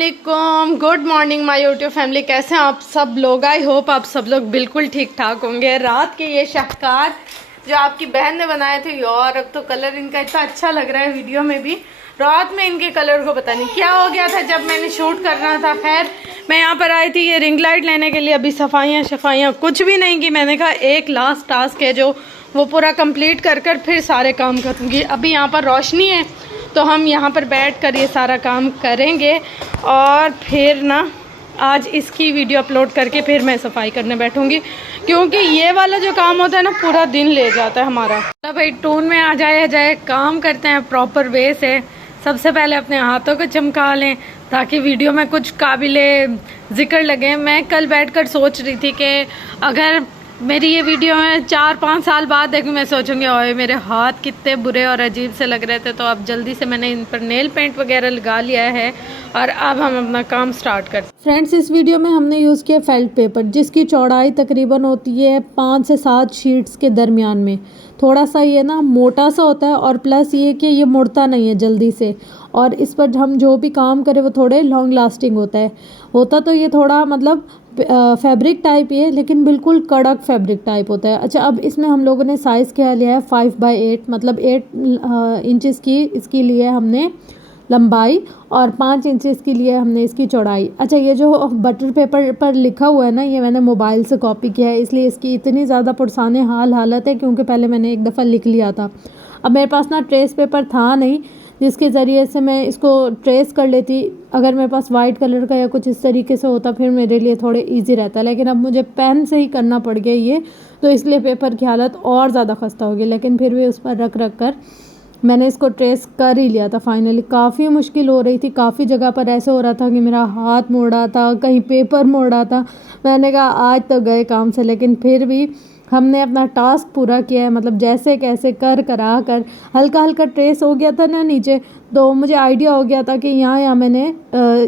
अस्सलामुअलैकुम, good morning my YouTube family. कैसे हैं आप सब लोग? आई होप आप सब लोग बिल्कुल ठीक ठाक होंगे। रात के ये शाहकार जो आपकी बहन ने बनाए थे और अब तो कलर इनका इतना अच्छा लग रहा है वीडियो में भी। रात में इनके कलर को पता नहीं क्या हो गया था जब मैंने शूट करना था। खैर मैं यहाँ पर आई थी ये रिंग लाइट लेने के लिए। अभी सफाइयाँ कुछ भी नहीं की। मैंने कहा एक लास्ट टास्क है जो वो पूरा कंप्लीट कर फिर सारे काम करूँगी। अभी यहाँ पर रोशनी है तो हम यहाँ पर बैठ कर ये सारा काम करेंगे और फिर ना आज इसकी वीडियो अपलोड करके फिर मैं सफाई करने बैठूँगी, क्योंकि ये वाला जो काम होता है ना पूरा दिन ले जाता है हमारा। तो भाई टून में आ जाए काम करते हैं प्रॉपर वे से। सबसे पहले अपने हाथों को चमका लें ताकि वीडियो में कुछ काबिले ज़िक्र लगे। मैं कल बैठकर सोच रही थी कि अगर मेरी ये वीडियो है 4-5 साल बाद देखूँ, मैं सोचूंगी ओए मेरे हाथ कितने बुरे और अजीब से लग रहे थे। तो अब जल्दी से मैंने इन पर नेल पेंट वगैरह लगा लिया है और अब हम अपना काम स्टार्ट करते हैं। फ्रेंड्स, इस वीडियो में हमने यूज़ किया फेल्ट पेपर, जिसकी चौड़ाई तकरीबन होती है 5 से 7 शीट्स के दरमियान में। थोड़ा सा ये ना मोटा सा होता है और प्लस ये कि ये मुड़ता नहीं है जल्दी से, और इस पर हम जो भी काम करें वो थोड़े लॉन्ग लास्टिंग होता तो ये थोड़ा मतलब फैब्रिक टाइप ही है, लेकिन बिल्कुल कड़क फैब्रिक टाइप होता है। अच्छा, अब इसमें हम लोगों ने साइज़ क्या लिया है 5/8, मतलब 8 इंचेस की इसकी लिए हमने लंबाई और 5 इंचेस के लिए हमने इसकी चौड़ाई। अच्छा, ये जो बटर पेपर पर लिखा हुआ है ना, ये मैंने मोबाइल से कॉपी किया है, इसलिए इसकी इतनी ज़्यादा पुरसाने हालत है क्योंकि पहले मैंने एक दफ़ा लिख लिया था। अब मेरे पास ना ट्रेस पेपर था नहीं जिसके ज़रिए से मैं इसको ट्रेस कर लेती। अगर मेरे पास वाइट कलर का या कुछ इस तरीके से होता फिर मेरे लिए थोड़े इजी रहता, लेकिन अब मुझे पेन से ही करना पड़ गया ये, तो इसलिए पेपर की हालत और ज़्यादा खस्ता हो गई। लेकिन फिर भी उस पर रख कर मैंने इसको ट्रेस कर ही लिया था फाइनली। काफ़ी मुश्किल हो रही थी, काफ़ी जगह पर ऐसे हो रहा था कि मेरा हाथ मुड़ रहा था, कहीं पेपर मुड़ रहा था। मैंने कहा आज तो गए काम से, लेकिन फिर भी हमने अपना टास्क पूरा किया है। मतलब जैसे कैसे करा कर हल्का ट्रेस हो गया था ना नीचे, तो मुझे आइडिया हो गया था कि यहाँ मैंने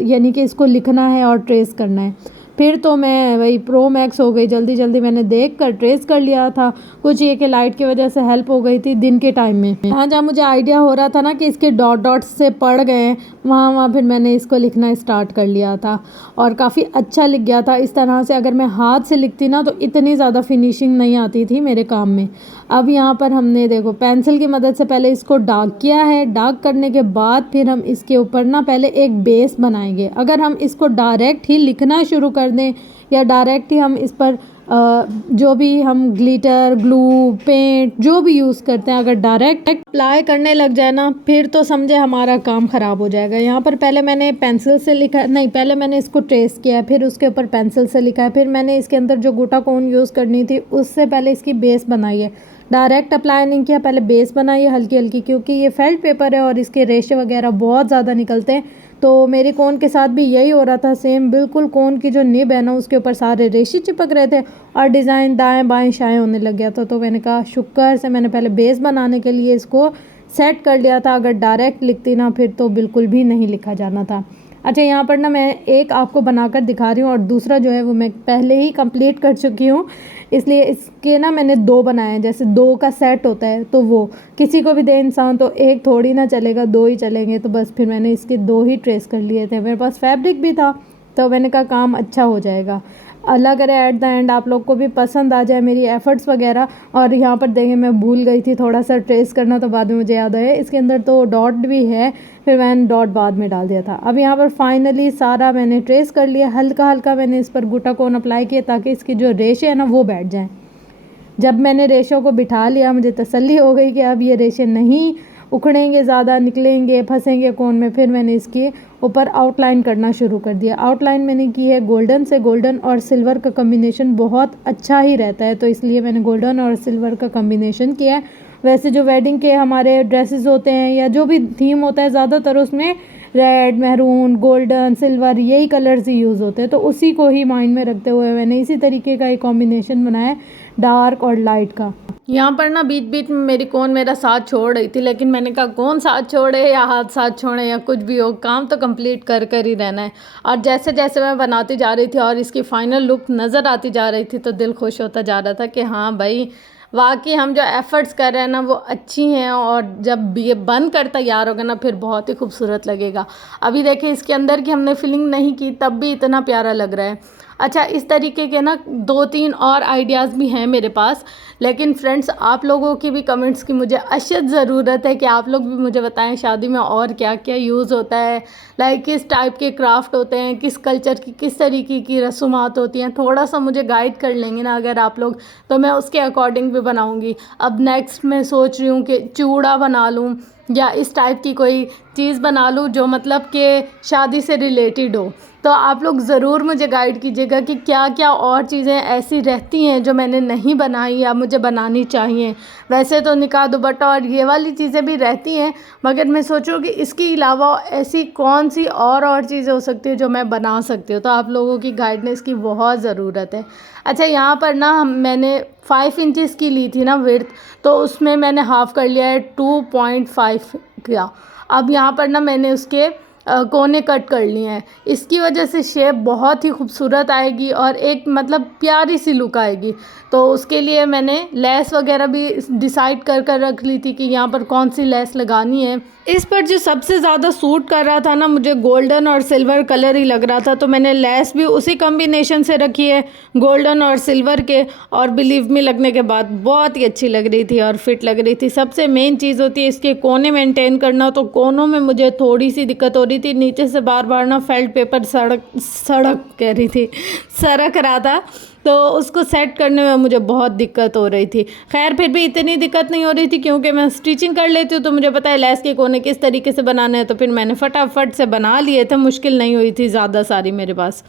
यानी कि इसको लिखना है और ट्रेस करना है। फिर तो मैं वही प्रो मैक्स हो गई, जल्दी मैंने देख कर ट्रेस कर लिया था। कुछ ये कि लाइट की वजह से हेल्प हो गई थी दिन के टाइम में। जहाँ मुझे आइडिया हो रहा था ना कि इसके डॉट्स से पड़ गए, वहाँ फिर मैंने इसको लिखना स्टार्ट कर लिया था और काफ़ी अच्छा लिख गया था। इस तरह से अगर मैं हाथ से लिखती ना तो इतनी ज़्यादा फिनिशिंग नहीं आती थी मेरे काम में। अब यहाँ पर हमने देखो पेंसिल की मदद से पहले इसको डार्क किया है। डार्क करने के बाद फिर हम इसके ऊपर ना पहले एक बेस बनाएंगे। अगर हम इसको डायरेक्ट ही लिखना शुरू कर दें या डायरेक्ट ही हम इस पर जो भी हम ग्लिटर, ग्लू, पेंट जो भी यूज़ करते हैं, अगर डायरेक्ट अप्लाई करने लग जाए ना फिर तो समझे हमारा काम ख़राब हो जाएगा। यहाँ पर पहले मैंने पेंसिल से लिखा नहीं, पहले मैंने इसको ट्रेस किया है, फिर उसके ऊपर पेंसिल से लिखा है, फिर मैंने इसके अंदर जो गोटा कोन यूज़ करनी थी उससे पहले इसकी बेस बनाई है। डायरेक्ट अप्लाई नहीं किया, पहले बेस बनाई है हल्की क्योंकि ये फेल्ट पेपर है और इसके रेशे वगैरह बहुत ज़्यादा निकलते हैं। तो मेरे कोन के साथ भी यही हो रहा था सेम, बिल्कुल कोन की जो निब है ना उसके ऊपर सारे रेशे चिपक रहे थे और डिज़ाइन दाएं बाएं शाएं होने लग गया था। तो मैंने कहा शुक्र से मैंने पहले बेस बनाने के लिए इसको सेट कर लिया था, अगर डायरेक्ट लिखती ना फिर तो बिल्कुल भी नहीं लिखा जाना था। अच्छा, यहाँ पर ना मैं एक आपको बनाकर दिखा रही हूँ और दूसरा जो है वो मैं पहले ही कंप्लीट कर चुकी हूँ, इसलिए इसके ना मैंने 2 बनाए हैं। जैसे 2 का सेट होता है तो वो किसी को भी दे इंसान तो एक थोड़ी ना चलेगा, 2 ही चलेंगे। तो बस फिर मैंने इसके 2 ही ट्रेस कर लिए थे। मेरे पास फैब्रिक भी था तो मैंने कहा काम अच्छा हो जाएगा। अल्लाह करे एट द एंड आप लोग को भी पसंद आ जाए मेरी एफ़र्ट्स वगैरह। और यहाँ पर देखें मैं भूल गई थी थोड़ा सा ट्रेस करना, तो बाद में मुझे याद आया इसके अंदर तो डॉट भी है, फिर मैंने डॉट बाद में डाल दिया था। अब यहाँ पर फाइनली सारा मैंने ट्रेस कर लिया। हल्का मैंने इस पर गोटा कोन अप्लाई किया ताकि इसकी जो रेशे है ना वो बैठ जाएँ। जब मैंने रेशों को बिठा लिया मुझे तसल्ली हो गई कि अब ये रेशे नहीं उखड़ेंगे, ज़्यादा निकलेंगे, फंसेंगे कोन में। फिर मैंने इसके ऊपर आउटलाइन करना शुरू कर दिया। आउटलाइन मैंने की है गोल्डन से। गोल्डन और सिल्वर का कम्बिनेशन बहुत अच्छा ही रहता है, तो इसलिए मैंने गोल्डन और सिल्वर का कम्बिनेशन किया है। वैसे जो वेडिंग के हमारे ड्रेसेस होते हैं या जो भी थीम होता है ज़्यादातर उसमें रेड, मैरून, गोल्डन, सिल्वर यही कलर्स ही यूज़ होते हैं, तो उसी को ही माइंड में रखते हुए मैंने इसी तरीके का एक कॉम्बिनेशन बनाया डार्क और लाइट का। यहाँ पर ना बीच में मेरी कौन मेरा साथ छोड़ रही थी, लेकिन मैंने कहा कौन साथ छोड़े या हाथ साथ छोड़े या कुछ भी हो, काम तो कंप्लीट कर ही रहना है। और जैसे जैसे मैं बनाती जा रही थी और इसकी फ़ाइनल लुक नज़र आती जा रही थी तो दिल खुश होता जा रहा था कि हाँ भाई वाकई हम जो एफ़र्ट्स कर रहे हैं ना वो अच्छी हैं, और जब ये बन कर तैयार होगा ना फिर बहुत ही खूबसूरत लगेगा। अभी देखिए इसके अंदर की हमने फिलिंग नहीं की तब भी इतना प्यारा लग रहा है। अच्छा, इस तरीके के ना 2-3 और आइडियाज़ भी हैं मेरे पास, लेकिन फ्रेंड्स आप लोगों की भी कमेंट्स की मुझे अशद ज़रूरत है कि आप लोग भी मुझे बताएं शादी में और क्या क्या यूज़ होता है, लाइक किस टाइप के क्राफ्ट होते हैं, किस कल्चर की किस तरीके की रसूमात होती हैं। थोड़ा सा मुझे गाइड कर लेंगे ना अगर आप लोग, तो मैं उसके अकॉर्डिंग भी बनाऊँगी। अब नेक्स्ट मैं सोच रही हूँ कि चूड़ा बना लूँ या इस टाइप की कोई चीज़ बना लूँ जो मतलब कि शादी से रिलेटेड हो। तो आप लोग ज़रूर मुझे गाइड कीजिएगा कि क्या क्या और चीज़ें ऐसी रहती हैं जो मैंने नहीं बनाई या मुझे बनानी चाहिए। वैसे तो निकाह दुपट्टा और ये वाली चीज़ें भी रहती हैं, मगर मैं सोच रही हूँ कि इसके अलावा ऐसी कौन सी और चीज़ें हो सकती है जो मैं बना सकती हूँ। तो आप लोगों की गाइडेंस की बहुत ज़रूरत है। अच्छा, यहाँ पर ना मैंने 5 इंचज़ की ली थी ना विड्थ, तो उसमें मैंने हाफ़ कर लिया है 2.5 का। अब यहाँ पर ना मैंने उसके कोने कट कर लिए हैं। इसकी वजह से शेप बहुत ही खूबसूरत आएगी और एक मतलब प्यारी सी लुक आएगी। तो उसके लिए मैंने लेस वगैरह भी डिसाइड कर रख ली थी कि यहाँ पर कौन सी लेस लगानी है। इस पर जो सबसे ज़्यादा सूट कर रहा था ना मुझे गोल्डन और सिल्वर कलर ही लग रहा था, तो मैंने लेस भी उसी कॉम्बिनेशन से रखी है, गोल्डन और सिल्वर के। और बिलीव मी लगने के बाद बहुत ही अच्छी लग रही थी और फिट लग रही थी। सबसे मेन चीज़ होती है इसके कोने मेंटेन करना, तो कोनों में मुझे थोड़ी सी दिक्कत हो रही थी। नीचे से बार बार ना फेल्ट पेपर सरक रहा था, तो उसको सेट करने में मुझे बहुत दिक्कत हो रही थी। खैर फिर भी इतनी दिक्कत नहीं हो रही थी क्योंकि मैं स्टिचिंग कर लेती हूँ, तो मुझे पता है लेस के कोने किस तरीके से बनाने हैं। तो फिर मैंने फटाफट से बना लिए थे, मुश्किल नहीं हुई थी ज़्यादा सारी मेरे पास।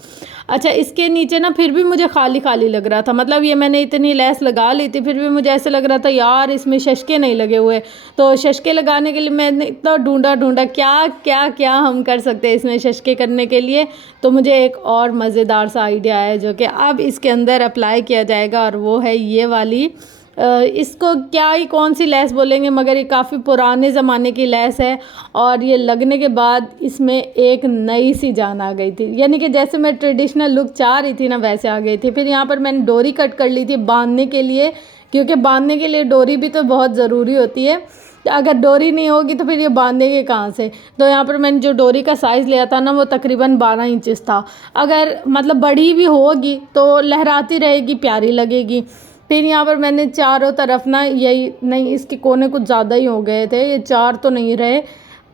अच्छा, इसके नीचे ना फिर भी मुझे खाली खाली लग रहा था, मतलब ये मैंने इतनी लेस लगा ली थी फिर भी मुझे ऐसे लग रहा था यार इसमें शशके नहीं लगे हुए। तो शशके लगाने के लिए मैंने इतना ढूंढा क्या क्या क्या हम कर सकते हैं इसमें शशके करने के लिए। तो मुझे एक और मज़ेदार सा आइडिया है जो कि अब इसके अंदर अप्लाई किया जाएगा, और वो है ये वाली इसको क्या ही कौन सी लेस बोलेंगे, मगर ये काफ़ी पुराने ज़माने की लेस है। और ये लगने के बाद इसमें एक नई सी जान आ गई थी, यानी कि जैसे मैं ट्रेडिशनल लुक चाह रही थी ना वैसे आ गई थी। फिर यहाँ पर मैंने डोरी कट कर ली थी बांधने के लिए, क्योंकि बांधने के लिए डोरी भी तो बहुत ज़रूरी होती है। अगर डोरी नहीं होगी तो फिर ये बांधेंगे कहाँ से। तो यहाँ पर मैंने जो डोरी का साइज़ लिया था ना वो तकरीबन 12 इंचेस था। अगर मतलब बड़ी भी होगी तो लहराती रहेगी, प्यारी लगेगी। फिर यहाँ पर मैंने चारों तरफ ना यही नहीं, इसके कोने कुछ ज़्यादा ही हो गए थे, ये 4 तो नहीं रहे।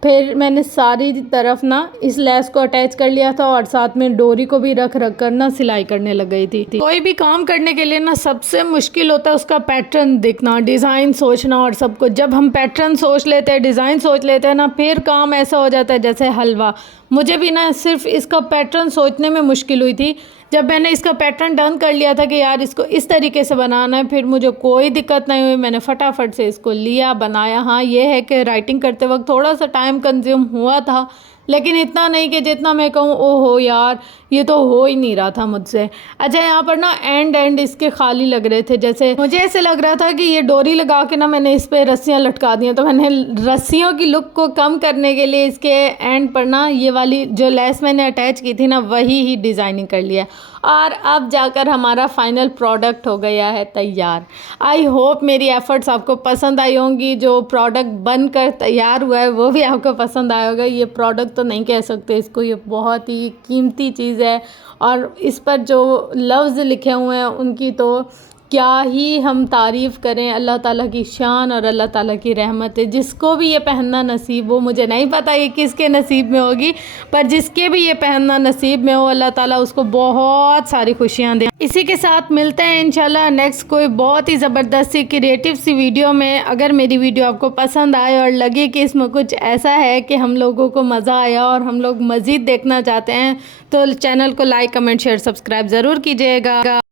फिर मैंने सारी तरफ ना इस लेस को अटैच कर लिया था और साथ में डोरी को भी रख कर ना सिलाई करने लग गई थी। कोई भी काम करने के लिए ना सबसे मुश्किल होता है उसका पैटर्न देखना, डिज़ाइन सोचना और सब कुछ। जब हम पैटर्न सोच लेते हैं, डिज़ाइन सोच लेते हैं ना, फिर काम ऐसा हो जाता है जैसे हलवा। मुझे भी ना सिर्फ इसका पैटर्न सोचने में मुश्किल हुई थी। जब मैंने इसका पैटर्न डन कर लिया था कि यार इसको इस तरीके से बनाना है, फिर मुझे कोई दिक्कत नहीं हुई, मैंने फटाफट से इसको लिया, बनाया। हाँ ये है कि राइटिंग करते वक्त थोड़ा सा टाइम कंज्यूम हुआ था, लेकिन इतना नहीं कि जितना मैं कहूँ ओहो यार ये तो हो ही नहीं रहा था मुझसे। अच्छा, यहाँ पर ना एंड इसके खाली लग रहे थे, जैसे मुझे ऐसे लग रहा था कि ये डोरी लगा के ना मैंने इस पर रस्सियाँ लटका दी हैं। तो मैंने रस्सियों की लुक को कम करने के लिए इसके एंड पर ना ये वाली जो लेस मैंने अटैच की थी ना वही ही डिज़ाइनिंग कर लिया, और अब जाकर हमारा फाइनल प्रोडक्ट हो गया है तैयार। आई होप मेरी एफ़र्ट्स आपको पसंद आई होंगी। जो प्रोडक्ट बनकर तैयार हुआ है वो भी आपको पसंद आया होगा। ये प्रोडक्ट तो नहीं कह सकते इसको, ये बहुत ही कीमती चीज़ है, और इस पर जो लफ्ज़ लिखे हुए हैं उनकी तो क्या ही हम तारीफ़ करें। अल्लाह ताला की शान और अल्लाह ताला की रहमत है। जिसको भी ये पहनना नसीब हो, मुझे नहीं पता ये किसके नसीब में होगी, पर जिसके भी ये पहनना नसीब में हो अल्लाह ताला उसको बहुत सारी खुशियाँ दे। इसी के साथ मिलते हैं इंशाल्लाह नेक्स्ट कोई बहुत ही ज़बरदस्त सी क्रिएटिव सी वीडियो में। अगर मेरी वीडियो आपको पसंद आए और लगे कि इसमें कुछ ऐसा है कि हम लोगों को मज़ा आया और हम लोग मज़ीद देखना चाहते हैं, तो चैनल को लाइक, कमेंट, शेयर, सब्सक्राइब ज़रूर कीजिएगा।